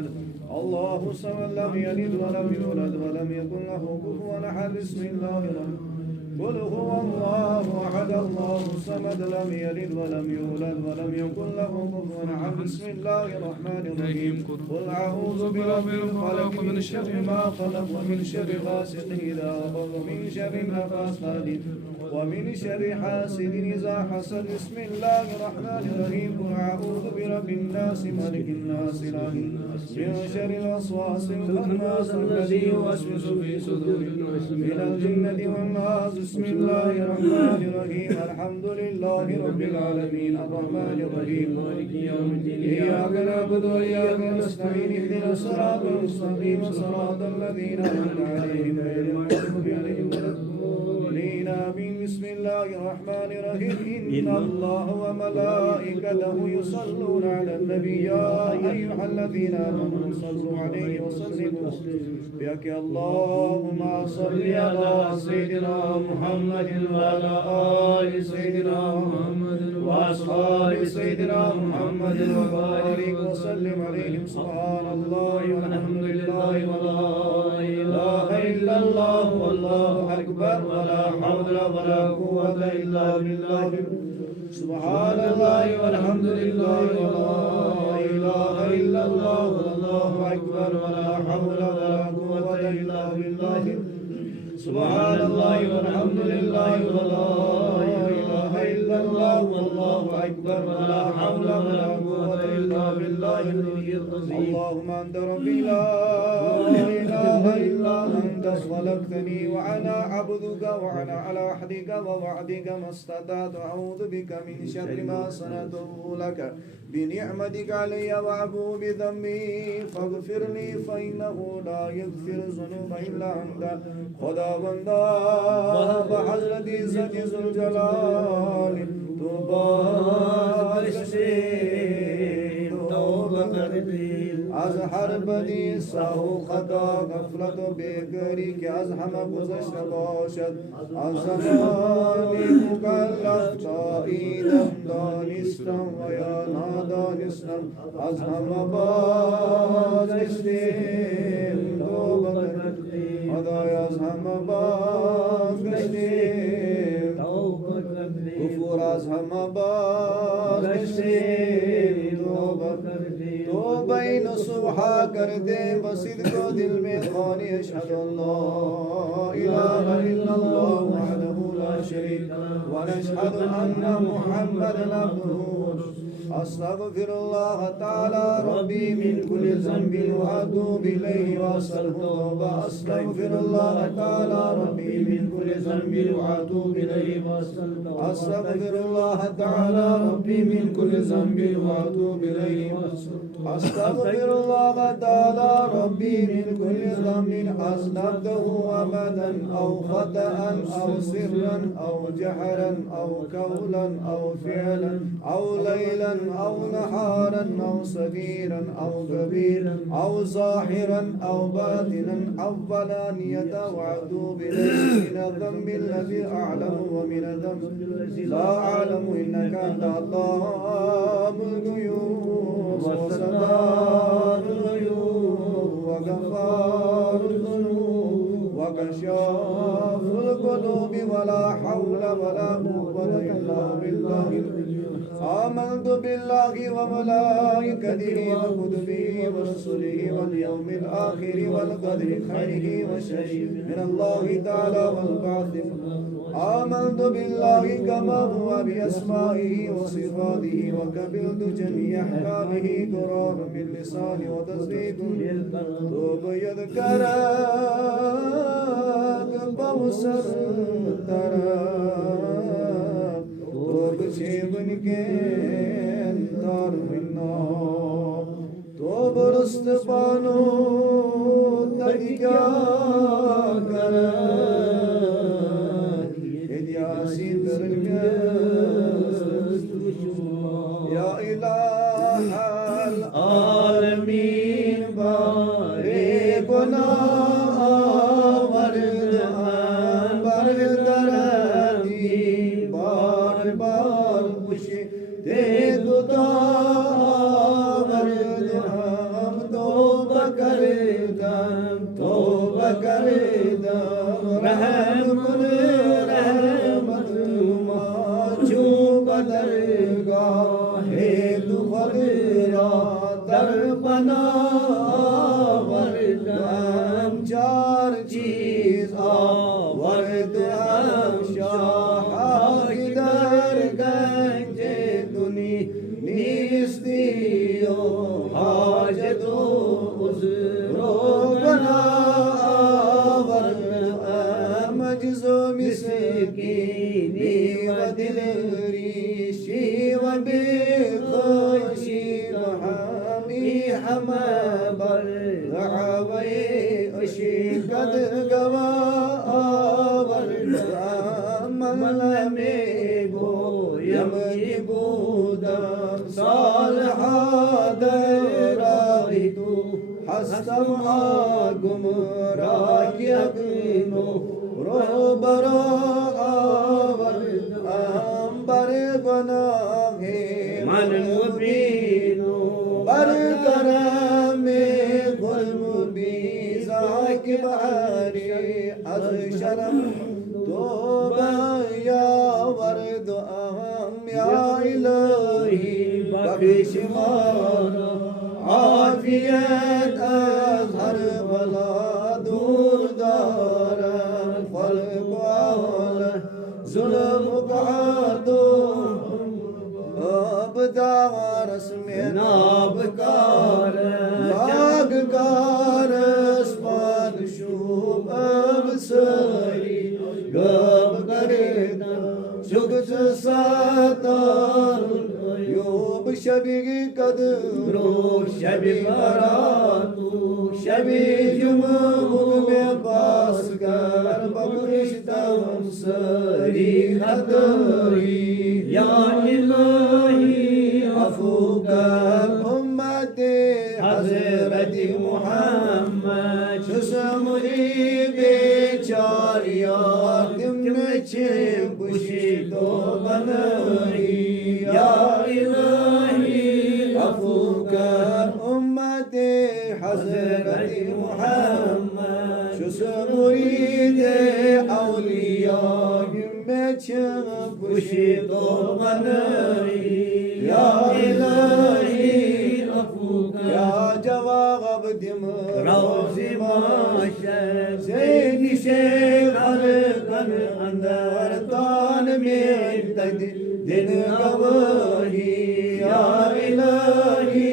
أحد الله الصمد لم يلد ولم يولد ولم يكن له كفوا أحد بسم الله الرحمن قل هو الله أحد الله الصمد لم يلد ولم يولد ولم يكن له كفوا أحد بسم الله الرحمن الرحيم قل أعوذ برب الفلق من شر ما خلق ومن شر غاسق إذا وقب ومن شر النفاثات ومن شر حاسد إذا حسد بسم الله الرحمن الرحيم قل أعوذ برب الناس ملك الناس إله الناس من شر الوسواس الخناس الذي يوسوس في صدور الناس من الجنة والناس بسم الله الرحمن الرحيم الحمد لله رب العالمين الرحمن الرحيم مالك يوم الدين إياك نعبد وإياك نستعين اهدنا الصراط المستقيم صراط الذين أنعمت عليهم غير المغضوب عليهم ولا الضالين آمين بسم الله الرحمن الرحيم إن الله وملائكته يصلون على النبي يا أيها الذين آمنوا صلوا عليه وسلموا بك اللهم صل على سيدنا محمد وعلى آل سيدنا محمد وأصحاب سيدنا محمد وبارك وسلم عليهم سبحان الله والحمد لله ولا إله إلا الله والله أكبر ولا حول ولا قوة إلا بالله سبحان الله والحمد لله ولا إله إلا الله والله أكبر ولا حول ولا قوة إلا بالله سبحان الله والحمد لله ولا إله إلا الله والله أكبر ولا حول ولا قوة إلا بالله اللهم أنت ربي لا إله إلا أنت خلقتني وأنا عبدك وأنا على عهدك ووعدك ما استطعت أعوذ بك من شر ما صنعته لك بنعمتك علي وأبو بذنبي فاغفر لي فإنه لا يغفر الذنوب إلا أنت خدا بندہ بحضرت عزت ذوالجلال تو بخش توبہ کر دے از ہر بدی سہو خطا غفلت و بیکاری کہ از ہمہ گذشت باشد از زمانی مکلف تا ایدم دانستم و یا نادانستم از ہمہ بازگشتیم توبہ کر دے خدای از همه بازگشتیم کفر از همه بازگشتیم توبه نصوحا کرده بصدق و دل میں خوانی اشهد الله اله الا الله وحده لا شريك له ونشهد ان محمدا عبده أستغفر الله تعالى ربي من كل ذنب وأتوب إليه وأستغفر أستغفر الله تعالى ربي من كل ذنب وأتوب إليه أستغفر الله تعالى ربي من كل ذنب وأتوب إليه أستغفر الله تعالى ربي من كل ذنب أذنبته أبدا أو خطأ أو سرا أو جهرا أو قولا أو فعلا أو ليلا أو نهارا أو صغيرا أو كبيرا أو ظاهرا أو باطنا أو علانية وأتوب إليك من الذنب الذي أعلم ومن الذنب الذي لا أعلم إنك أنت علام الغيوب وستار الغيوب وغفار الذنوب وكشاف القلوب ولا حول ولا قوة إلا بالله آمنت بالله وملائكته وكتبه ورسله واليوم الآخر والقدر خيره وشره من الله تعالى والبعث آمنت بالله كما هو بأسمائه وصفاته وقبلت جميع أحكامه قرار باللسان وتصديق بالقلب يذكرك بوسر ترك توب شیبن کے اندار منا توب رست بانو تگیا کرد ادیاسی درگست یا الہ العالمین بارے گناہ دے دو داور ہم دو कردम रहम कुन रहमत माचू बदरगाहे दुखदरा दर बना वरदम चार चीज वरदम शाह दर गंजे दुनी निस्तियो हाजतो उज़रो बना वरदम मजज़ो मिस्कीनी व दिलरीशी व बेखुशी रहामी हमबर रवे अशिकत गवा मल में गोयम बुदम सालहा दराही तू हस्तम गुमराकियनो रो बरो अंबर बना है मन मुबीनो बर करम में गुल्म बीजा के बहारे अज शरम तोबा या वरद अहम या इलाही बख्श मारा आफियत अज हर बला दूर दारा फल्क आल जुल्म का दो abdaras में नाबकार लागकार स्पाद शुभ अवसरी गब करे जुगत सातार योब शबी कदरो शबी बरातू शबी जुम्मुक में पास कर बख्शितम सरी खतरी या इलाही अफू कर उम्मते हज़रत मुहम्मद शुसमुरी बेचारिया तुम छे खुशी तो बनरी या इलाही अफू कर उम्मते हज़रत मुहम्मद शुसमुरी दे औलिया में छे खुशी तो बनरी या इलाही अफू या जवाब दिम रोज़ी माशर ज़ैन शेख हलकन अंदर तान में तद दिन गवाही या इलाही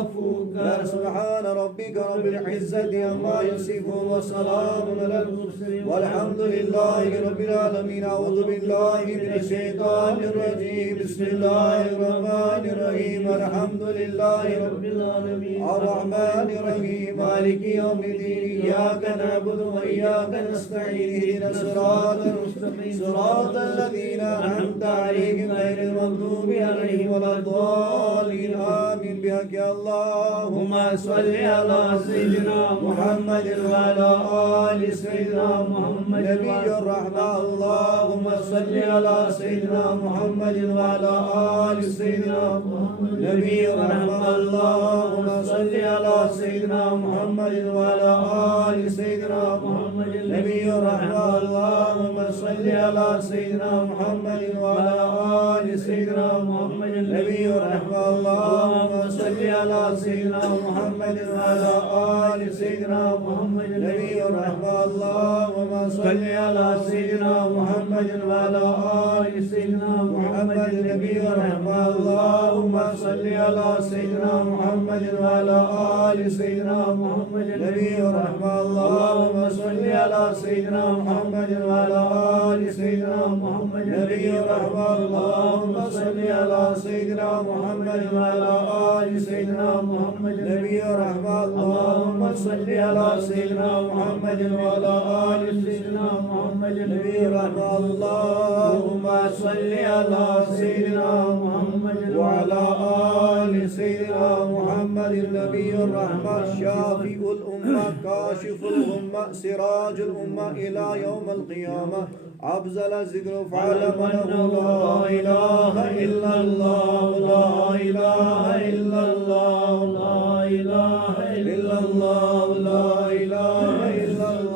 अफू कर सुब्हान रब्बिक रब्बिल इज़्ज़ति अम्मा यसिफून व सलामुन अलल मुरसलीन वल्हम्दुलिल्लाहि रब्बिल आलमीन अऊज़ु बिल्लाहि मिनश शैतानिर रजीम बिस्मिल्लाहिर रहमानिर रहीम अल्हम्दुलिल्लाहि रब्बिल आलमीन अर्रहमानिर रहीम मालिकि यौमिद्दीन इय्याका नअबुदु व इय्याका नस्तईन इहदिनस सिरातल मुस्तक़ीम सिरातल लज़ीना अनअमता अलैहिम गैरिल मग़दूबि अलैहिम वलद्दालीन आमीन बिहक़्क़ि अल्लाहुम्मा सल्लि अला सय्यिदिना मुहम्मद व अला आलि सय्यिदिना मुहम्मद नबिय्युर रहमा अल्लाहुम्मा सल्लि अला सय्यिदिना मुहम्मद व अला आलि सय्यिदिना मुहम्मद नबिय्युर रहमा अल्लाहुम्मा सल्लि अला सय्यिदिना मुहम्मद व अला आलि सय्यिदिना मुहम्मद नबिय्युर रहमा अल्लाहुम्मा सल्लि अला सय्यिदिना मुहम्मद व अला आलि सय्यिदिना मुहम्मद नबिय्युर रहमा अल्लाहुम्मा सल्लि अला सय्यिदिना मुहम्मद व अला आलि सय्यिदिना मुहम्मद नबिय्युर रहमा अल्लाहुम्मा सल्लि अला सय्यिदिना मुहम्मद व अला आलि सय्यिदिना मुहम्मद नबिय्युर रहमा अल्लाहुम्मा सल्लि अला सय्यिदिना मुहम्मद व अला आलि सय्यिदिना मुहम्मद नबिय्युर रहमा अल्लाहुम्मा सल्लि अला सय्यिदिना मुहम्मद व अला आलि सय्यिदिना मुहम्मद नबिय्युर रहमा अल्लाहुम्मा सल्लि अला सय्यिदिना मुहम्मद व अला आलि सय्यिदिना मुहम्मद नबिय्युर रहमा अल्लाहुम्मा सल्लि अला सय्यिदिना मुहम्मद व अला आलि सय्यिदिना मुहम्मद नबिय्युर रहमा अल्लाहुम्मा सल्लि अला सय्यिदिना मुहम्मद व अला आलि सय्यिदिना मुहम्मद नबिय्युर रहमा शाफिउल उम्मा काशिफुल उम्मा सिराजुल उम्मा इला यौमिल क़ियामा अफ़ज़ल ज़िक्र फ़अलम ला इलाहा इल्लल्लाह ला इलाहा इल्लल्लाह ला इलाहा इल्लल्लाह ला इलाहा इल्लल्लाह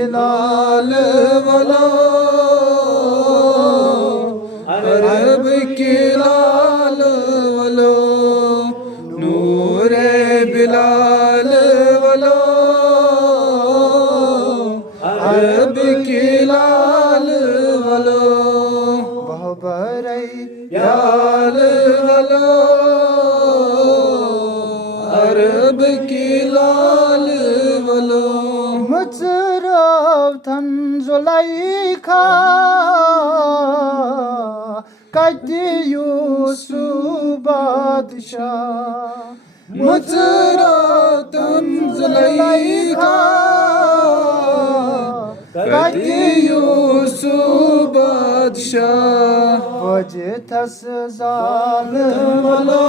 हिलाल वाला अरब की लाल वाला नूरे बिलाल वाला अरब की लाल वाला बहबरई याल वाला अरब की लाल वाला मुचरब थन जुलाइखा कति यूसुफ बादशाह मुचरब थन जुलाइखा कति यूसुफ बादशाह वजह थस जालिम वाला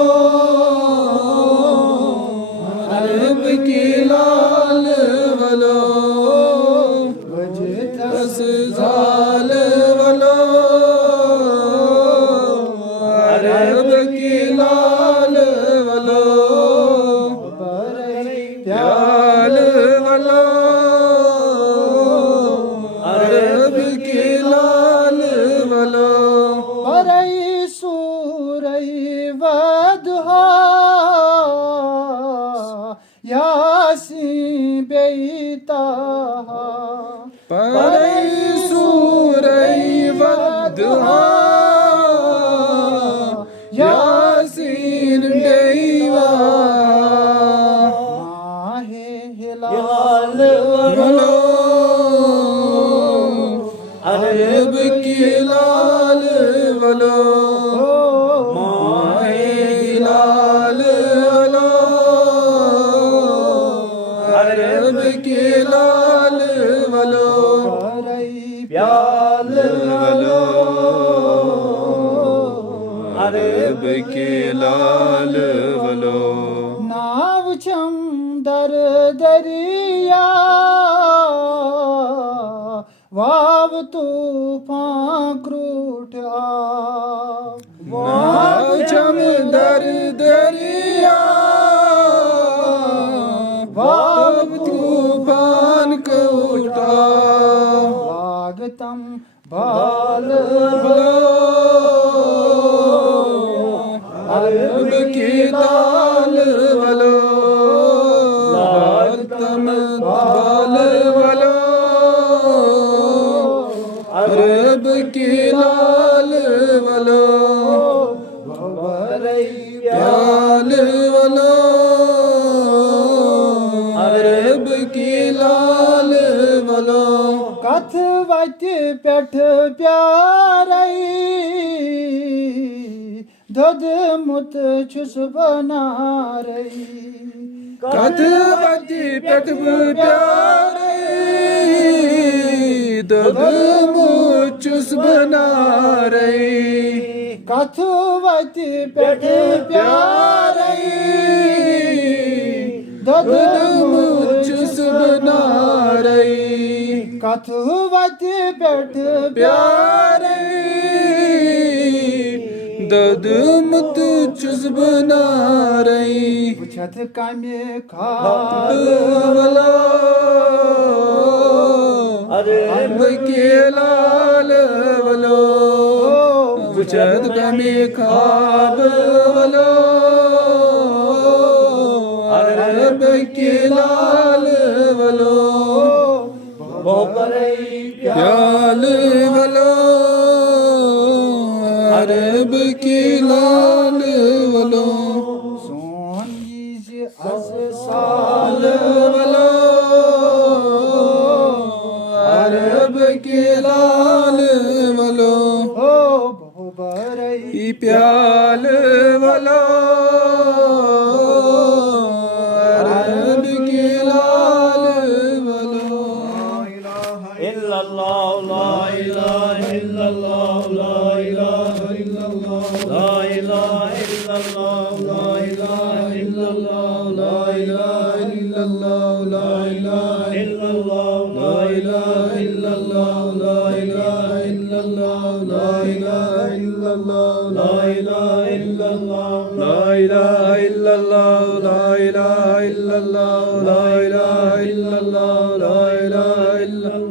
अरब की लाल वाला वजह थस जालिम वाला अरब की लाल वाला प्याल वाला अरब की लाल वाला परई सूरई वदहा यासीन बेताहा परई सूरई वदहा यासीन बेवा माहे हिलाल वाला अरब की लाल वाला माहे हिलाल वाला अरब की लाल वाला प्याल वाला अरब की लाल वाला नाव चम दर दरिया वाव तूफान क्रूठ वाव चम दर दरिया वाव तूफान क्रूठा लागतम बाल अरब की लाल वाला लागतम बाल वाला अरब की लाल वाला प्याल वाला अरब की लाल वाला कथ वत पेठ प्यारई दद मुत छुस बना रही कथ वत पेठ प्यारई दद मुचुस बना रही कथ वत पेठ प्यारई दद मुचुस बना रही कथ वत पेठ प्यारई दद मुत चुस बना रही पुछत कामे खाल वाला अरब के लाल वाला पुछत कामे खाब वाला अरब के लाल वाला प्याल वाला अरब की लाल वाला सोन लीजिए अस साल वाला अरब की लाल वाला हो बहुबरई प्याल वाला अरब की लाल वाला ला इलाहा इल्लल्लाह ला इलाहा इल्लल्लाह ला इलाहा इल्लल्लाह ला इलाहा इल्लल्लाह ला इलाहा इल्लल्लाह ला इलाहा इल्लल्लाह ला इलाहा इल्लल्लाह ला इलाहा इल्लल्लाह ला इलाहा इल्लल्लाह ला इलाहा इल्लल्लाह ला इलाहा इल्लल्लाह ला इलाहा इल्लल्लाह ला इलाहा इल्लल्लाह ला इलाहा इल्लल्लाह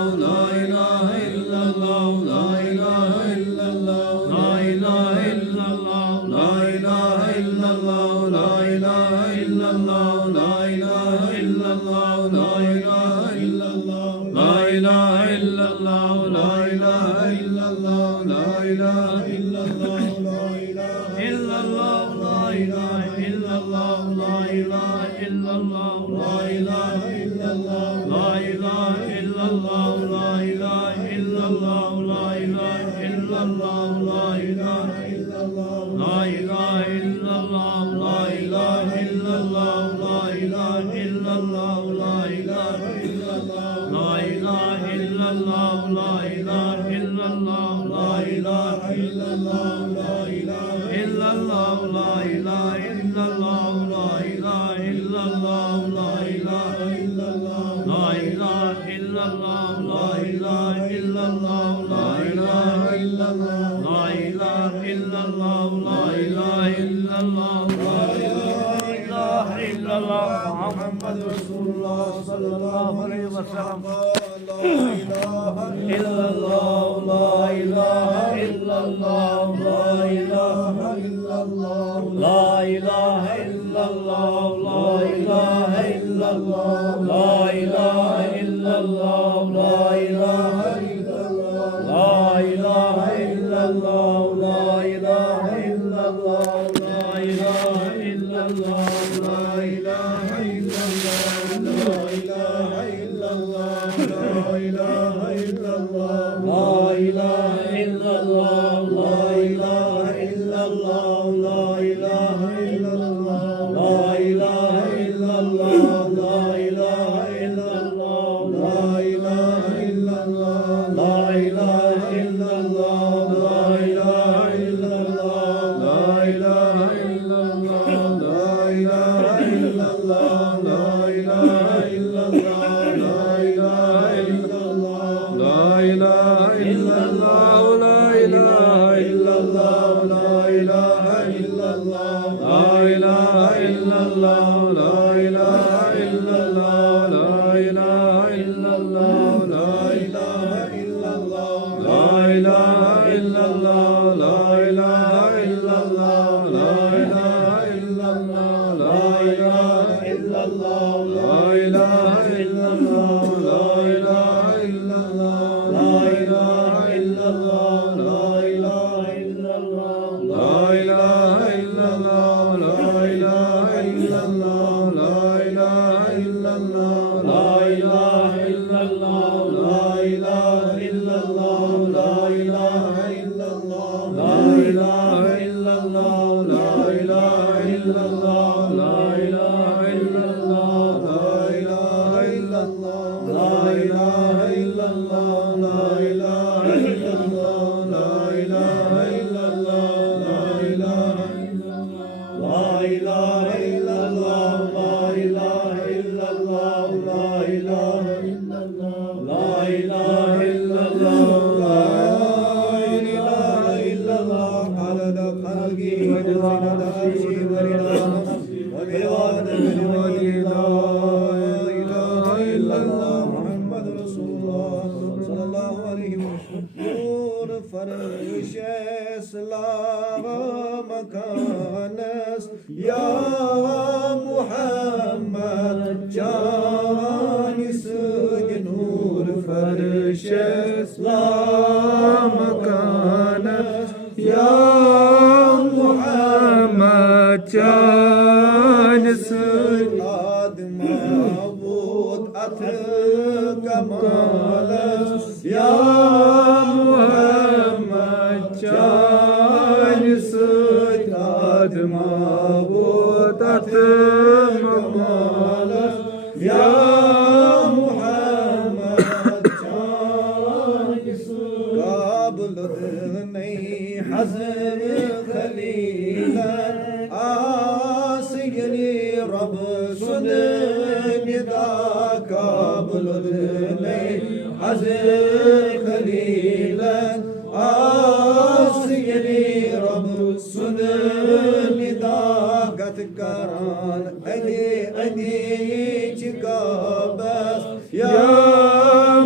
Ya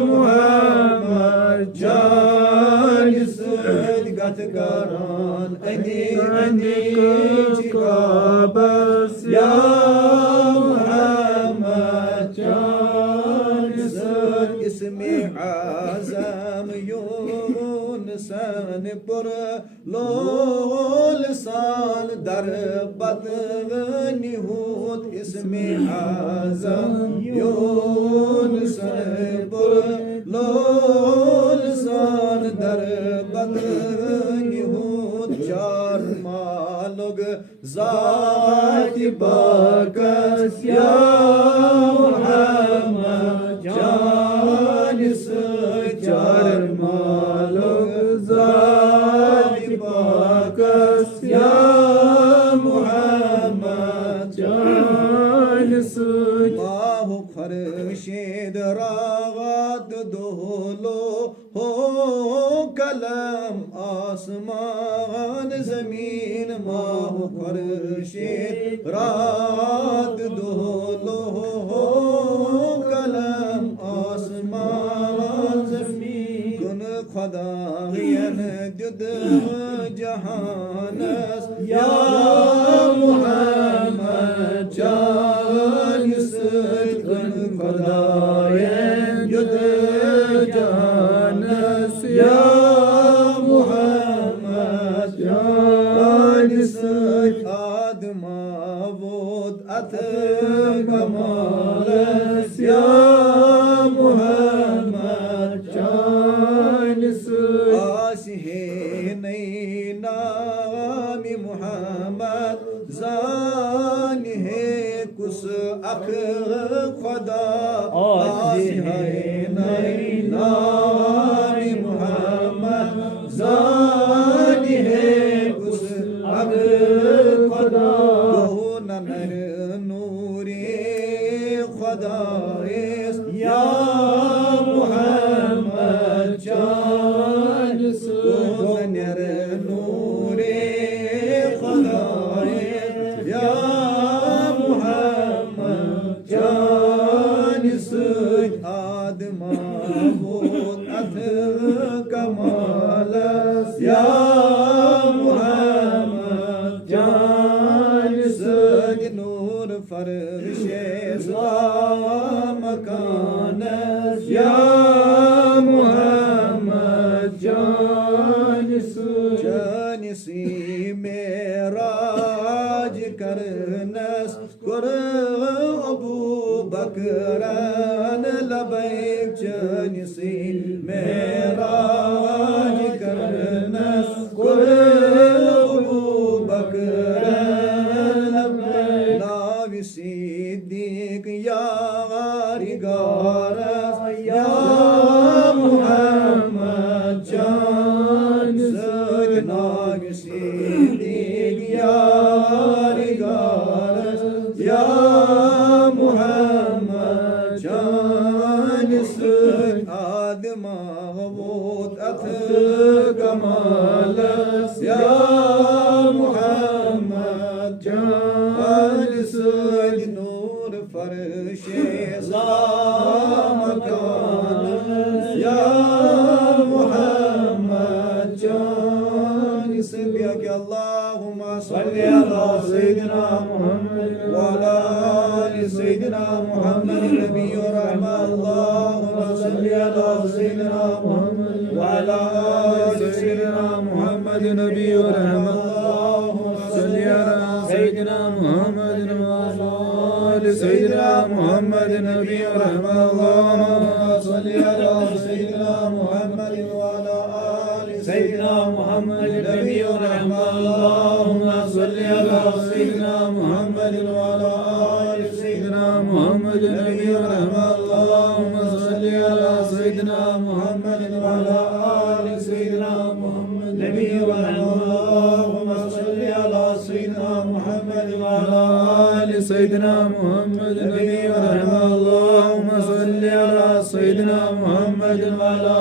Muhammad karan Eni Chikabas Ya Muhammad Janisat Ismi Azam Yun San Pur Lol-san Dar Batgani Hut Ismi Azam Yun San Pur Lol-san Dar Batgani Hut Char Malog Zati Bakas Ya Muhammad Janis Char Malog Zati Bakas Ya Muhammad Janis Mahu Kharshid Ragat Dolo Ho Kalam Asman Zameen Mahu Kharshid Ragat Dolo Ho Kalam Asman Zameen Kun Khadayan Jud Jahanas Ya Muhammad Janis Kun Khadayan Jud Jahanas Ya Muhammad Janis Adma Vod At Kamalas Ya Muhammad Janis Asihe Naami Muhammad Zani Hai Kus Akh Khada Asihe Naami Muhammad Zani Hai Kus Akh Khada Dona Nar Noore Khada Ya Muhammad Janis Dona Nar Noore Khada Ya Muhammad Janis Adma Vod At Kamalas Ya Muhammad Janis Nur Farshe Makanas Ya Muhammad Janis Janisi Miraj Karnas Kur Abu Bakran Labayk Janisi Miraj Karnas Kur Abu Bakran Labayk Navi Siddiq Ya Rigaras Ya Muhammad Janis Navi Siddiq Ya Rigaras Ya Muhammad Janis Adma Vod At Kamalas Ya Muhammad Janis Nur Farshe Makanas Ya Muhammad Janis Biyaki Allahumma Salli ala Sayyidina Muhammad Wa ala Ali Sayyidina Muhammad Nabi Rahma Allahumma Salli ala Sayyidina Muhammad Wa ala Ali Sayyidina Muhammad Nabi Rahma Allahumma Salli ala Sayyidina Muhammad Wa ala Ali Sayyidina Muhammad Nabi Rahma Allahumma Salli ala Sayyidina Muhammad Wa ala Ali Sayyidina Muhammad Nabi Rahma Allahumma Salli ala Sayyidina Muhammad Wa ala Ali Sayyidina Muhammad Nabi Rahma Allahumma Salli ala Sayyidina Muhammad Wa ala Ali Sayyidina Muhammad Nabi Rahma Allahumma Salli ala Sayyidina Muhammad Wa ala Ali Sayyidina Muhammad Nabi Rahma Allahumma Salli ala Sayyidina Muhammad Wa ala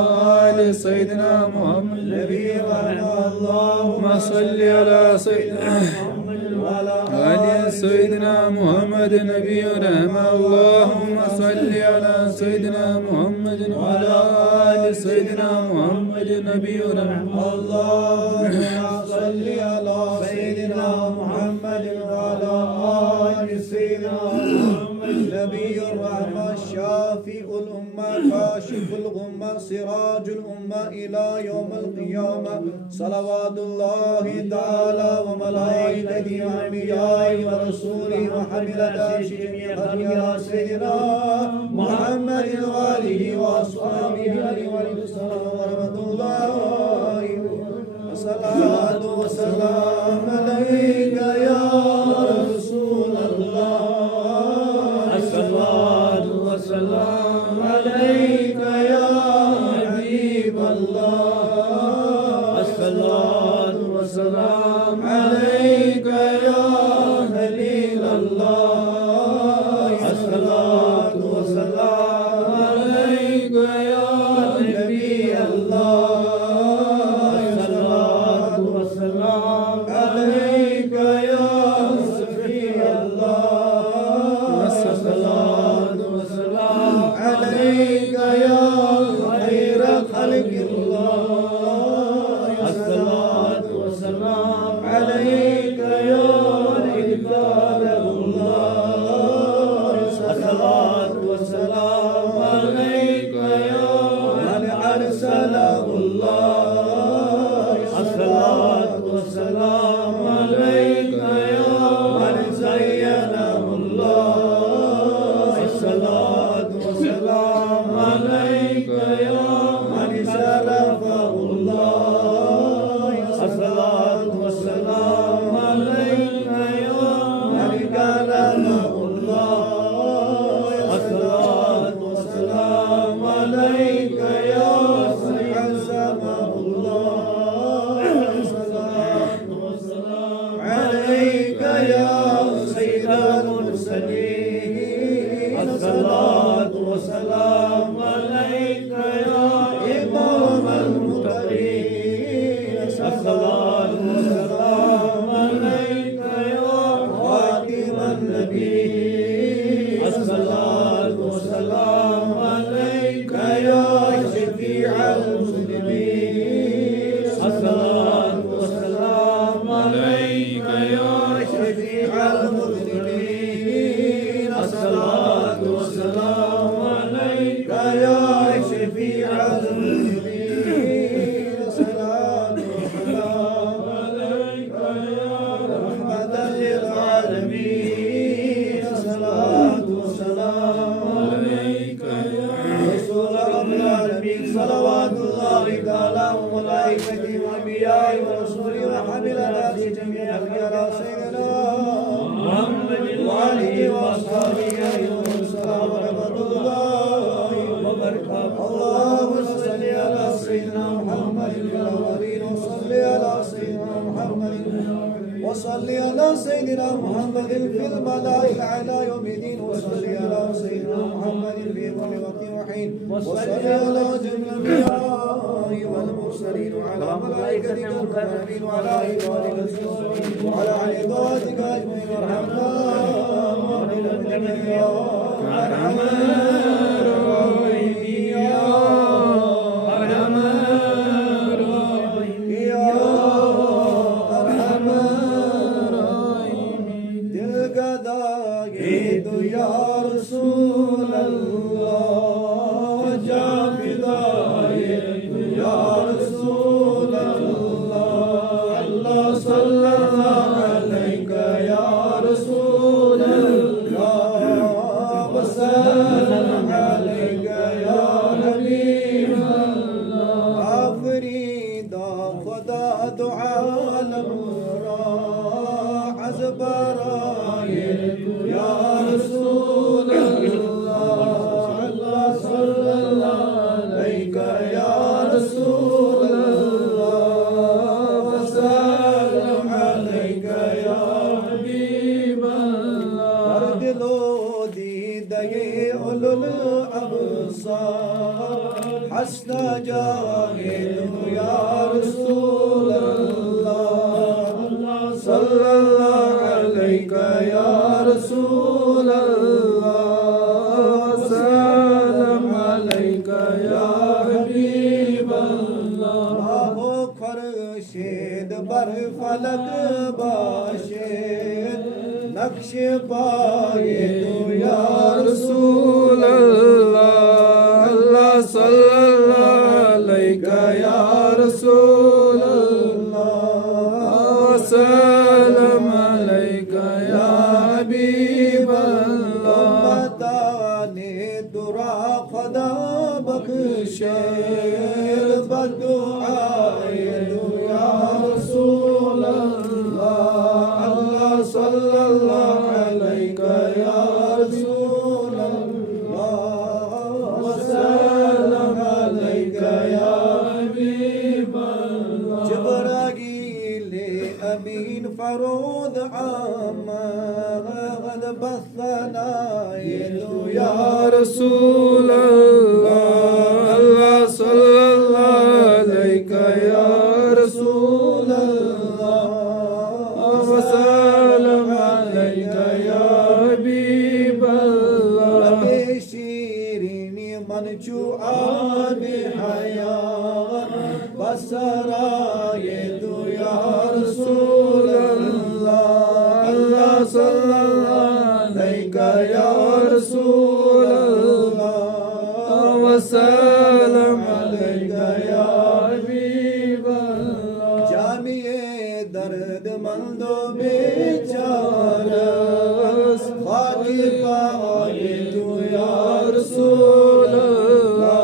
Ali Sayyidina Muhammad Nabi Rahma Allahumma Salli ala Sayyidina Muhammad وعلى آل سيدنا محمد نبي رحمة. اللهم صل على سيدنا محمد وعلى آل سيدنا محمد نبي رحمة. اللهم صل على سيدنا محمد وعلى آل سيدنا محمد نبي الرحمة شافي الأمة كاشف الغمة سراج الأمة إلى يوم القيامة صلوات الله تعالى وملائكته وأنبيائه ورسوله وحملة جميع خلق سيدنا محمد وآله وأصحابه عليه السلام ورحمة الله. الصلاة والسلام عليك يا رسول الله. الصلاة والسلام عليك يا حبيب الله. الصلاة والسلام عليك يا خليل الله. الصلاة والسلام عليك يا نبي الله. الصلاة والسلام عليك يا صفي الله. الصلاة والسلام عليك يا خير خلق الله. الصلاة والسلام عليك يا إكبار الله. الصلاة والسلام عليك يا من أرسله الله. الصلاة والسلام عليك يا من زينه الله. الصلاة والسلام عليك يا من شرفه الله. الصلاة والسلام عليك يا من كرمه الله. الصلاة والسلام عليك يا من عزمه الله. الصلاة والسلام عليك يا سيد المرسلين. الصلاة والسلام عليك يا إمام المتقين. الصلاة والسلام عليك يا خاتم النبيين. الصلاة والسلام عليك يا شفيع المسلمين. الصلاة والسلام عليك يا شفيع المذنبين. الصلاة والسلام عليك يا شفيع المذنبين. الصلاة والسلام عليك يا رحمة للعالمين. الصلاة والسلام عليك يا رسول رب العالمين. صلوات الله تعالى وملائكته وأنبيائه ورسوله وحملة جميع خيار سيدنا محمد وآله وأصحابه عليهم السلام ورحمة الله وبركاته. اللهم صل على سيدنا محمد في الأولين وصل على سيدنا محمد وصل على سيدنا محمد في الملأ الأعلى يوم الدين. وصل على سيدنا محمد في كل وقت وحين. وصل على جميع الأنبياء والمرسلين وعلى ملائكتك المقربين وعلى عبادك الصالحين وعلى عبادك أجمعين. وارحمنا يا أرحم الراحمين يا أرحم الراحمين يا أرحم الراحمين. تلك داعيت يا رسول الله. جاء بداعيت يا رسول الله. الله صلى الله عليك يا رسول الله. وسلم عليك يا حبيب الله. أفريدا خدا دعاء الأمراء حسب رايت يا رسول الله. الله صلى الله عليك يا رسول الله. وسلم عليك يا حبيب الله. أردلو ديدي أولو الأبصار حسن جاهد يا رسول الله. صلى الله या रसूल अल्लाह सलाम अलैका या हबीब अल्लाह हो खुर्शीद बर फलक बाशिद नक्श पाए तू या रसूल अल्लाह अल्लाह सल्लल्लाहु अलैका या रसूल अल्लाह सलाम अलैका या हबीब अल्लाह बताने दुरा खुदा बख्शे बदुआए तू या रसूल अल्लाह अल्लाह सल्लल्लाहु अलैका या रसूल अल्लाह वसल्लम अलैका या हबीब अल्लाह जिब्राईल अमीन फरोद आमद बसना ये तू या रसूल अल्लाह अल्लाह सल्लल्लाहु अलैका या रसूल अल्लाह वसल्लम अलैका या हबीब अल्लाह शीरीनी मनचू आबे हयात बसरा ये तू या रसूल अल्लाह अल्लाह सल्लल्लाहु अलैका या रसूल अल्लाह वसल्लम अलैका या हबीब अल्लाह जामिए दर्द मंदो बेचारस खाकी पाए तू या रसूल अल्लाह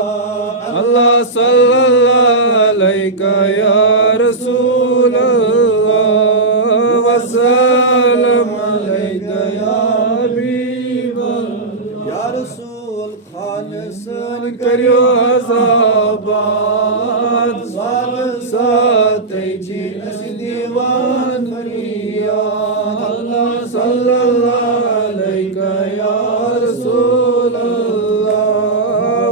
अल्लाह सल्लल्लाहु अलैका या रसूल अल्लाह वसल्लम अलैका या हबीब अल्लाह या रसूल खालसन करियो अज़ाबात साल साथ जी अस दीवान फरियाद अल्लाह सल्लल्लाहु अलैका या रसूल अल्लाह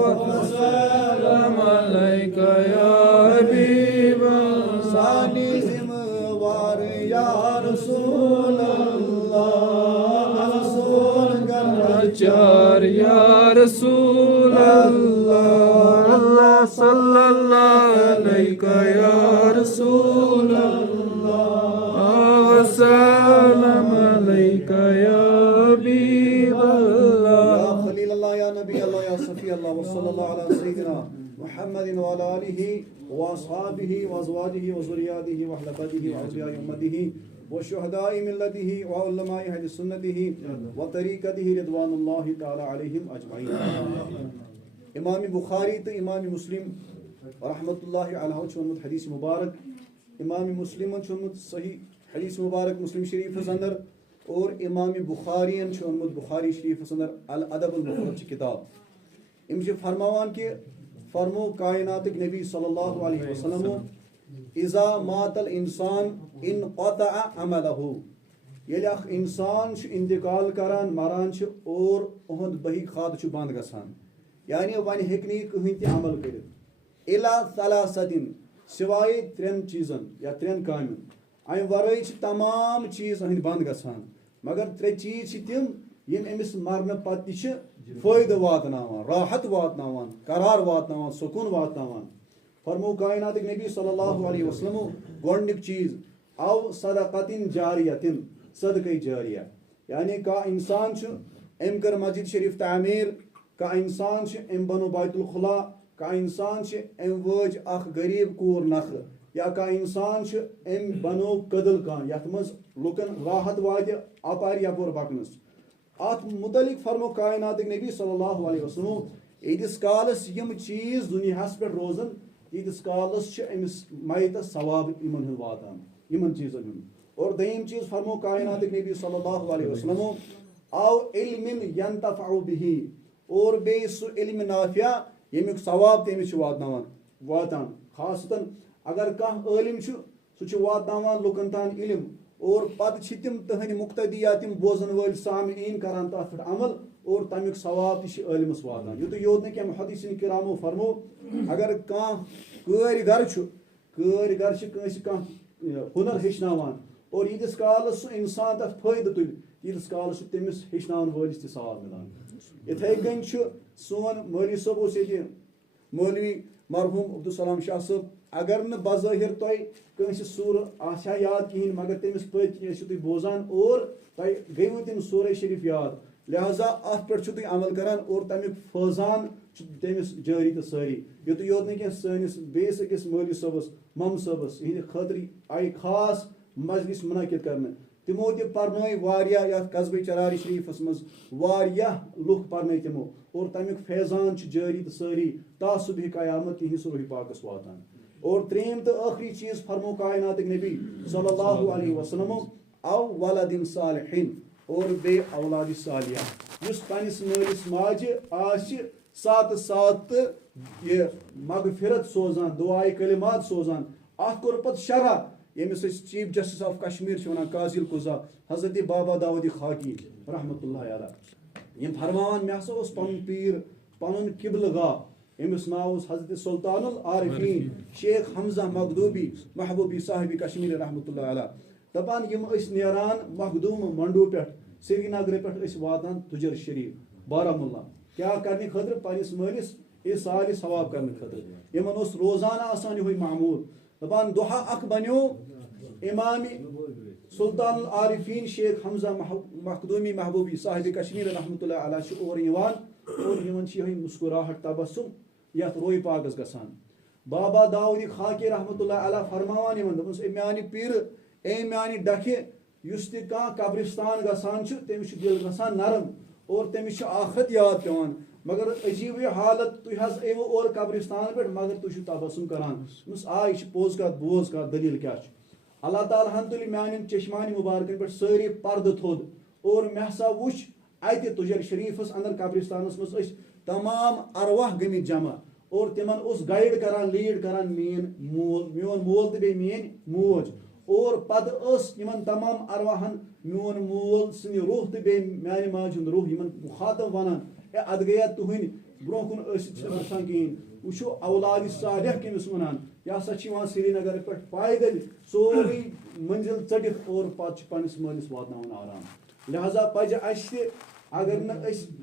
वसल्लम अलैका या हबीब अल्लाह सानी जिम्मेवार या रसूल अल्लाह रसूल चार या रसूल अल्लाह अल्लाह सल्लल्लाहु अलैका या रसूल अल्लाह वसल्लम अलैका या हबीब अल्लाह या खलील अल्लाह या नबी अल्लाह या सफी अल्लाह व सल्लल्लाहु अला सय्यिदिना मुहम्मदिन व अला आलिहि व अस्हाबिहि व अज़वाजिहि व ज़ुर्रिय्यातिहि व अहलबतिहि व औलियाए उम्मतिहि व शुहदाए मिल्लतिहि व उलमाए अहले सुन्नतिहि व तरीक़तिहि रिदवानुल्लाहि तआला अलैहिम अजमईन। इमाम बुखारी तो इमाम मुस्लिम रहमतुल्लाहि अलैहि चुनमुत हदीस मुबारक इमाम मुस्लिम चुनमुत सही हदीस मुबारक मुस्लिम शरीफ अंदर और इमाम बुखारी चुनमुत बुखारी शरीफ अंदर अल अदब अल मुफरद किताब इम फरमावान कि फरमो कायनात नबी सल्लल्लाहु अलैहि वसल्लम इज़ा मातल इंसान इन क़तअ अमलहु ये इंसान इंतकाल करान मरान और उहद बही खाद बंद गसान यानी वन हेकन कहीं ते अमल कर इला सलासदिन सिवाय त्रेन चीजन या त्रेन कामन अम वराई तमाम चीज अहद बंद गसान मगर त्रे चीज तिम यम अमिस मरन पत फायदे वातनावान राहत वातनावान करार वातनावान सुकून वातनावान फरमो कायनात नबी सल्लल्लाहु अलैहि वसल्लम गोडनिक चीज अव सदक़तिन जारियतिन सदक़े जारिया यानी का इंसान अम कर मस्जिद शरीफ तामीर का इंसान अम बनो बैतुल खुला का इंसान अम वज अख गरीब कूर नख या का इंसान अम बनो कदल कान यथ मज लुकन राहत वात अपार यपोर बकनस अत मुतलिक फरमो कायनात नबी सल्लल्लाहु अलैहि वसल्लम यीतिस कालस यम चीज दुनियास पे रोजन यीतिस कालस अमिस मायतस सवाब इमन हुन वातान इमन चीजन हुन और दयीम चीज फरमो कायनात नबी सल्लल्लाहु अलैहि वसल्लम आओ इल्मिन यंतफउ बिही और बे सु इल्म नाफिया यमिक सवाब तेमिस वातान खासतन अगर कह इल्म सु वातान लुकन तान इल्म और पत तिम तहन मुक्तदिया तिम बोजन वल सामीन करान तथ अमल और तमिक सवाब इलमस वातान युत योत न क्या मुहद्दिसिन किरामो फरमो अगर कह कार घर हुनर हेचनावान और यीतिस कालस इंसान तथ फायदे तुल तीस काल तमिस हेचनावन वलिस सवाब मिलान। इथे कन सोन मौलवी साहब ये मौलवी मरहूम अब्दुलसलाम शाह साहब अगर न बज़ाहिर तुम सूर आशा याद कहें मगर तमिस पे बोजान और तुम गई तम सूर शरीफ याद लिहाजा अत पे अमल करान और तमिक फैजान तमिस जारी तो सारी युत योत न सैनिस बेस अकिस मौलवी साहबस मम साहबस हंद खतर आई खास मजलिस मुनक़िद करने तमो तर्न कस्बे चरारी शरीफस मज लुक पर्न तमो और तमिक फैजान जारी तो सारी ता सुबह क़यामत तिहिंस रूह पाकस वातान। और त्रेम तो आखिरी चीज फरमो कायनात नबी सल्लल्लाहु अलैहि वसल्लम औ वलदिन सालिहिन और बे औलाद सालिया युस पनिस मालिस माजे आश सात सात ये मगफिरत सोजान दुआए कलिमात सोजान अत कोर पत शरा यमिस चीफ जस्टिस ऑफ कश्मीर वन काजिल कुजा हजरत बाबा दाऊद खाकी रहमतुल्लाह अलैह यम फरमान मे हसा पन पीर पन किबलगा यमिस नाव हजरत सुल्तानुल आरिफीन शेख हमजा मखदूमी महबूबी साहिब कश्मीर रहमतुल्लाह अलैह दपान यम नेरान मखदूम मंडू पे श्रीनगर पे वातान तुजर शरीफ बारामुल्ला क्या करने खतर पनिस मालिस साल सवाब करने खतर यमन रोजाना आसान ये मामूल दपान दुहा अख बनो इमाम सुल्तान आरिफीन शेख हमजा मखदूमी महबूबी साहिब कश्मीर रहमतुल्लाह अलैह और मुस्कुराहट तबस्सुम यथ रोय पाकस गसान। बाबा दाऊद खाकी रहमतुल्लाह अलैह फरमावान म्यान पीर ए म्यान डखे युस त कब्रिस्तान गसान तमिस दिल गसान नरम और तमिस आखरत याद पेवान मगर अजीब हालत तुम एवो और कब्रिस्तान पे मगर तुम तबसुम करान यह पोज कत बोज कत दलील क्या अल्लाह ताला हन तुल म्यान चश्मान मुबारकन पे सारी पर्द थोद और मे हसा वुच अत तुजर शरीफस अंदर कब्रिस्तानस मज तमाम अरवाह गमित जमा और तिमन गाइड करान लीड करान मोन मोल तो बे मेन मोज और पद तमाम अरवाहन मोन मोल सन रूह तो बे म्यान माज रूह मुखातब वनान अद गया तुहन ब्रो कुन कहें वो औलाद सालिह कमिस वनान यह हसा श्रीनगर पे पैदल सोरी मंजिल चढ़ित और पत पनिस मालिस वातनावन आराम। लिहाजा पज अगर न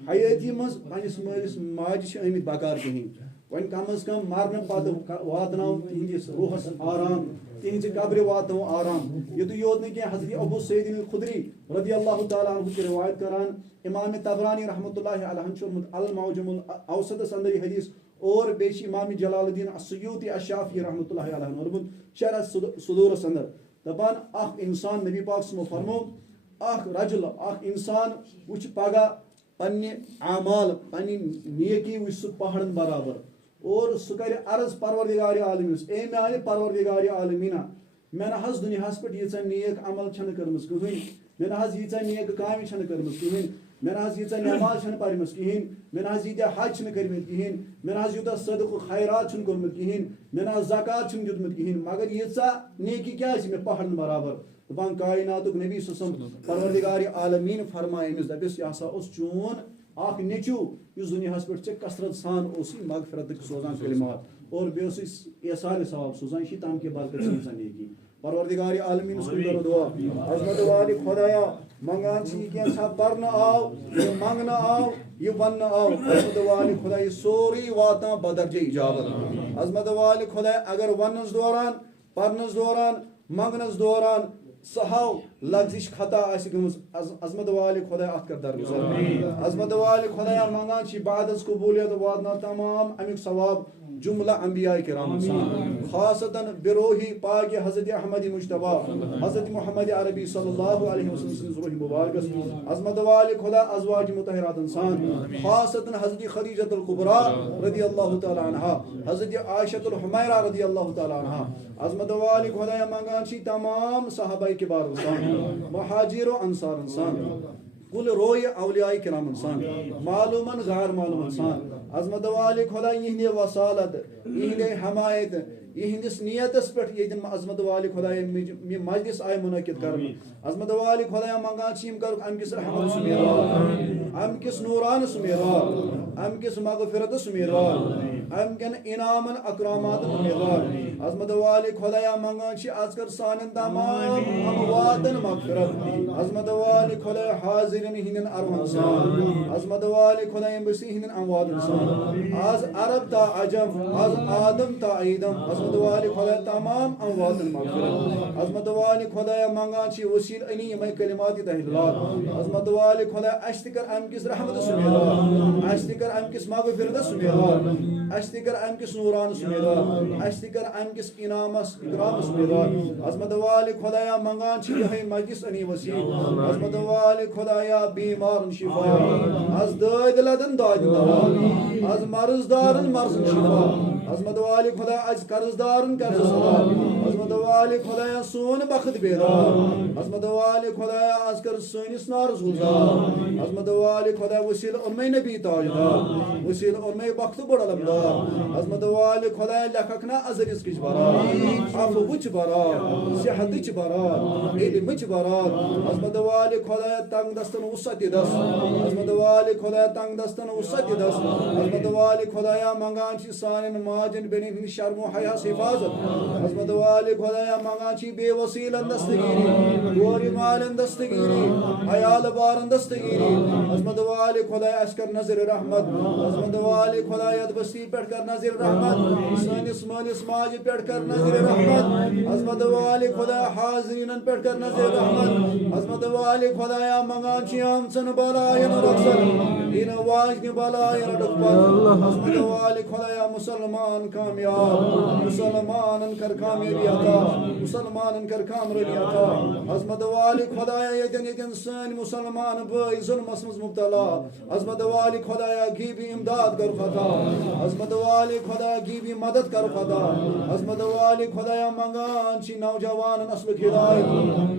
हयाती मज पनिस मालिस माज आमित बकार कहें वन कम अज कम मरने पत वातनाव तिहंदिस रूहस आराम तिहंज कब्र वातनाव आराम युत योत न हजरत अबू सईद खुदरी रदी अल्लाह तआला अन्हु की रिवायत करान इमाम तबरानी रहमतुल्लाह अलैहि अल मौजमुल औसत अंदर हदीस और बेश इमाम जलालुद्दीन अस्सयूती अशाफी रहमतुल्लाह अलैहि शरह सुदूर अंदर दपान अख इंसान नबी पाक सल्लल्लाहु अलैहि वसल्लम फरमो अख रजुल अख इंसान वुच पगा पन्ने आमाल पन्नी नेकी वुच सु पहाड़न बराबर और सु कर अर्ज परवरदिगार आलमीन ए मेरे परवरदिगार आलमीना मे न दुनियास पे यीचा नेक अमल छन करमस कहीं मे न यीचा नेक काम छन करमस कहीं मे न यीचा नमाज छन परमस कहीं मे न यीता हज छन करमत कहीं मे न यूता सदक़ खैरात छन करमत कहीं मे न ज़कात छन दितमत कहीं मगर यीचा नेकी क्या मे पहाड़न बराबर दपान कायनातुक नबी सल्लल्लाहु अलैहि वसल्लम परवरदिगार आलमीन फरमाए अमिस दपिस यह हसा चून अख नेचू इस दुनियास पे कसरत सान मगफिरत सोजान कलिमात और बे एहसान सवाब सोजान यह तम के बरकत नेकी परवरदिगार आलमीन दुआ अजमत वाली खुदाया मंगान क्या पर्न आव ये मंगन आव ये वन आव अजमत वाली खुदा ये सोरी वाता बदरजे इजाबत अजमत वाली खुदा अगर वनस दौरान पर्नस दौरान मंगनस दौरान सहाव लफ्जिश खता अजमत वाले खुदा अत कर दरगुजर अजमत वाले खुदा मंगान बादस कबूलियत वादना तमाम अमिक सवाब जुमला अंबिया किराम खासतन बिरोही पाक हजरत अहमद मुश्तबा हजरत मोहम्मद अरबी सल्लल्लाहु अलैहि वसल्लम रूह मुबारक अजमत वाले खुदा अज़वाज मुतहहरात इंसान खासतन हजरत खदीजतुल कुबरा रदी अल्लाह तआला अन्हा हजरत आयशतुल हुमैरा रदी अल्लाह तआला अन्हा अजमत वाले खुदा मंगान तमाम सहाबा किबार इंसान मुहाजिर और अंसार इंसान कुल रोय औलियाए किराम इंसान मालूमन गैर मालूम इंसान अजमत वाले खुदा यहंदे वसालत यहंदे हमायत यहंदिस नियतस पे ये अजमत वाले खुदा मजलिस आय मुनक़िद कर अजमत वाले खुदा मंगान कर अमकिस रहमत सुमेरा अमकिस नूरान सुमेरा अमकिस मगफिरत सुमेरा अमकन इनामन अकरामातन उम्मीदवार अजमत वाले खुदाया मंगान छी आजकर सानन तमाम अमवातन मगफिरत अजमत वाले खुदाया हाजिरिन हिंदन अरहम सान अजमत वाले खुदाया बसी हिंदन अमवातन सान आज अरब ता अजम आज आदम ता ईदम अजमत वाले खुदाया तमाम अमवातन मगफिरत अजमत वाले खुदाया मंगान छी वसील अनी यमै कलिमात तहल्लात अजमत वाले खुदाया अश्तिकर अमकिस रहमत सुमेदार अश्तिकर अमकिस मगफिरत सुमेदार अश्तिकर अमकिस नूरान सुमेदार अश्तिकर अमकिस इनामस इकराम सुमेदार अजमत वाले खुदाया मंगान छी यही मजलिस अनी वसील अजमत वाले खुदाया बीमार शिफा आज दाद लदन दाद दवा आज मर्जदारन मर्ज शिफा अजमत वाले खुदा आज कर्जदारन कर्ज सदा अजमत वाले खुदाया सोन बखत बेदार अजमत वाले खुदाया आज कर सोनिस नारज गुजार अजमत वाले खुदा वसील उनमें नबी ताजदार वसील उनमें वक्त बड़ा लमदार अजमत वाले खुदाया लखकना अजरिस किच बरा अफवुच बरा सेहतच बरा इल्मच बरा अजमत वाले खुदाया तंग दस्तन वसत दस अजमत वाले खुदाया तंग दस्तन वसत दस अजमत वाले खुदाया मंगान छी सानन माजन बेनिन शर्म हया हिफाजत अजमत वाले खुदाया मंगान छी बेवसीलन दस्तगीरी गोरी मालन दस्तगीरी अयाल बारन दस्तगीरी अजमत वाले खुदाया अस्कर नजर रहमत अजमत वाले खुदाया बस्ती पेट कर नजर रहमत सानिस मानिस माज पेट कर नजर रहमत अजमत वाले खुदाया हाजिरिन पेट कर नजर रहमत अजमत वाले खुदाया मंगान छी हम सन बलायन रखसन इन वाजन बलायन डकपत अजमत वाले खुदाया मुसलमान कामयाब मुसलमानन कर कामयाबी अता मुसलमानन कर कामयाबी अता अजमत वाले खुदाया यदन सन मुसलमान भाई जुल्मस मज मुब्तला अजमत वाले खुदाया गिबी इमदाद कर खता अजमत वाले खुदाया गिबी मदद कर खता अजमत वाले खुदाया मंगान छी नौजवान नस्ल हिदायत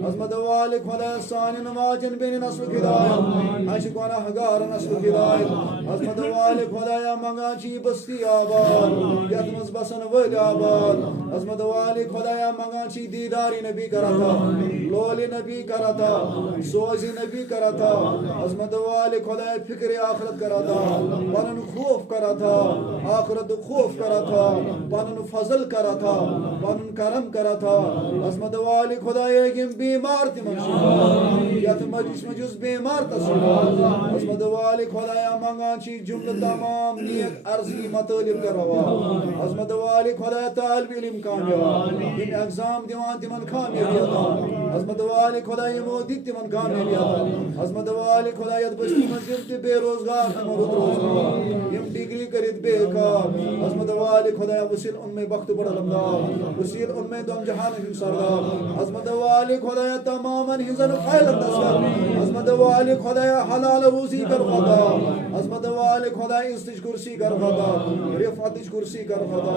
अजमत वाले खुदाया सान नमाजन बेन नस्ल हिदायत आशिकाना हगार नस्ल हिदायत अजमत वाले खुदाया मंगान छी बस्ती आबाद यतमस बसन वल आबाद अजमत वाले खुदाया मंगान छी दीदारी नबी करता लोली नबी करता सोजी नबी करता अजमत वाले खुदाया फिक्र आखरत करता पनन खौफ करता आखरत खौफ करता पनन फजल करता पनन करम करता अजमत वाले खुदाया यम बीमार तिमन यत मजलिस मजुस बीमार तसवा अजमत वाले खुदाया मंगान छी जुमला तमाम नियत अर्जी मतलिब करवा अजमत वाले खुदाया तालिब इल्म कामयाब इन एग्जाम दिवान तिमन कामयाबी अता अजमत वाले खुदाया मोदी तिमन कामयाबी अता अजमत वाले खुदाया बस्ती मंजिल ते बेरोजगार मरुद रोजगार यम डिग्री करित बेकार अजमत वाले खुदाया वसील उनमें वक्त बड़ा लंबा वसील उनमें दम जहान हिम सरदार अजमत वाले खुदाया तमामन हिजन फैल दसर अजमत वाले खुदाया हलाल रूजी कर खुदा अजमत वाले खुदाया इस्तिज कुर्सी कर खुदा रिफातिज कुर्सी कर खुदा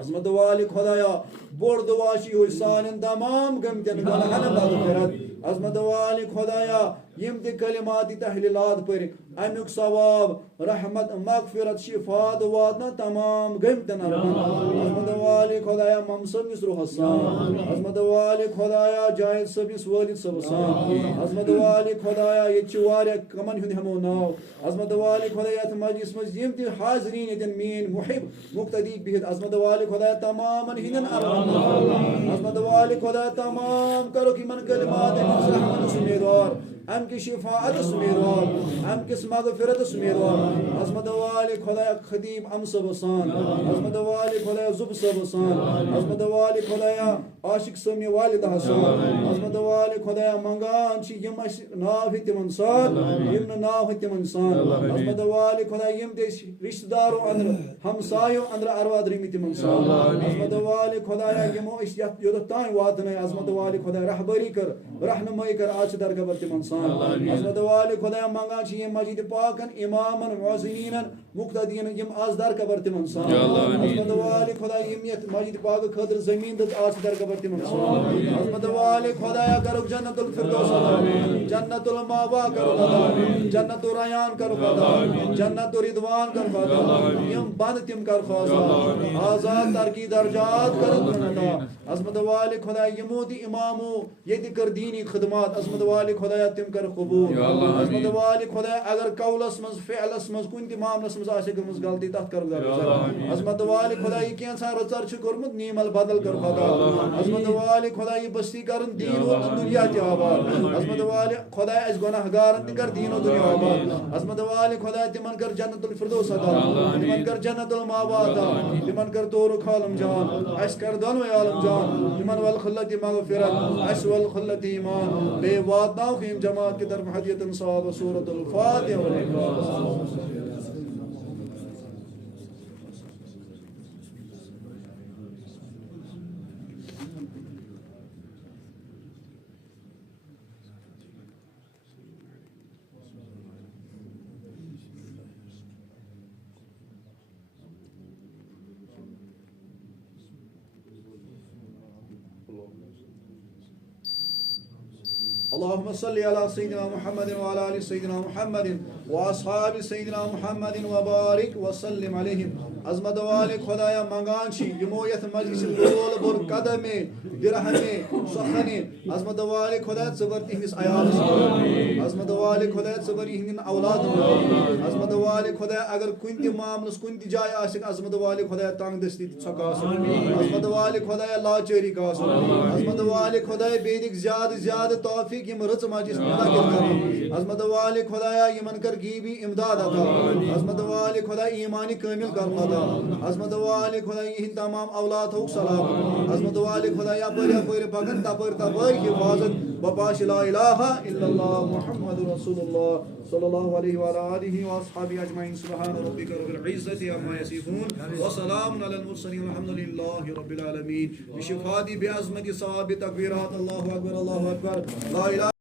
अजमत वाले खुदाया बोर दुआशी हो सान तमाम गमतन गुनाहन मगफिरत अजमत वाले खुदाया यम ते कलिमात तहलीलात पर अमुक सवाब रहमत मगफिरत शिफात वातना तमाम गमतन अजमत वाले खुदाया ममसब मिस रुहसान अजमत वाले खुदाया जायद सबिस वालिद सबसान अजमत वाले खुदाया ये वारिया कमन हुंद हमो नाव अजमत वाले खुदाया मजलिस मज यम ते हाजिरीन यदन मीन मुहिब मुक्तदी बिहद अजमत वाले खुदाया तमाम हिंदन अजमत वाले खुदाया तमाम करो कि मन कलिमात रहमत सुमेदार अम की शिफाअत सुमेदार अम किस मगफिरत सुमेदार अजमत वाले खुदाया खदीम अम सबसान अजमत वाले खुदाया जुब सबसान अजमत वाले खुदाया आशिक समी वालिद हसन अजमत वाले खुदाया मंगान छी यम नाव हितमन सान यम नाव हितमन सान अजमत वाले खुदाया यम दे रिश्तेदारों अंदर हमसायों अंदर अरवाद रिमितमन सान अजमत वाले खुदाया यमो इस योद ताई वादने अजमत वाले खुदाया रहबरी कर रहनुमाई कर आज दरगबर तिमन सान अजमत वाले खुदाया मंगान छी यम मस्जिद पाकन इमामन मुअज्जिनीन मुक्तदीन यम आज दरगबर तिमन सान अजमत वाले खुदाया यम यत मस्जिद पाक खदर जमीन दत आज दरगबर अजमत वाले खुदाया करो जन्नतुल फिरदौस जन्नतुल मावा करो अदा जन्नतुल रयान करो अदा जन्नतुल रिदवान करो अदा यम बंद तिम कर खासा आजाद तरकी दर्जात करो अदा अजमत वाले खुदाया यमोदी इमामो यदि कर दीनी खिदमत अजमत वाले खुदाया तिम कर कबूल अजमत वाले खुदाया अगर कौलस मज फिअलस मज कुन ति मामलस मज आसे गमज गलती तथ कर दरगुजर अजमत वाले खुदा ये कैसा रचर छु कोरमुत नीमल बदल कर खुदा अजमत वाले खुदा ये बस्ती करन दीन और दुनिया ते आबाद अजमत वाले खुदा अस गुनाहगारन ते कर दीन और दुनिया आबाद अजमत वाले खुदा तिमन कर जन्नतुल फिरदौस अता तिमन कर जन्नतुल मावा अता तिमन कर तोर खालम जान अस कर दोनों आलम जान तिमन वल खल्लत मगफिरत अस वल खल्लत ईमान बे वादनाओ की जमात की तरफ हदियतन साद सूरतुल फातिहा اللهم صل على سيدنا محمد وعلى ال سيدنا محمد واصحاب سيدنا محمد وبارك وسلم عليهم अजमत वाले खुदाया मंगान यमो यथ मजलिस गोल बोर कदमे दिरहमे सखने अजमत वाले खुदा सबर तिहस अयाल अजमत वाले खुदा सबर हिंदन औलाद अजमत वाले खुदा अगर कुन ते मामलस कुन ते जाय आसिक अजमत वाले खुदा तंग दस्ती सकास अजमत वाले खुदा लाचारी कास अजमत वाले खुदा बेदिक ज्यादा तौफीक यम रच मजलिस मुनाकिद कर अजमत वाले खुदा यमन कर गीबी इमदाद अता अजमत वाले खुदा ईमानी कामिल कर अजमत वाले खुदा इन तमाम औलाद हो सलाम अजमत वाले खुदा पर पगन तपर हिफाजत बपाश ला इलाहा इल्लल्लाह मुहम्मदुर रसूलुल्लाह सल्लल्लाहु अलैहि व आलिहि व अस्हाबी अजमईन सुब्हान रब्बिका रब्बिल इज्जति अम्मा यसिफून व सलामुन अलल मुरसलीन वल्हम्दुलिल्लाहि रब्बिल आलमीन बिशिफाती बिअज़मति सवाबि तकबीरात अल्लाहु अकबर ला इलाहा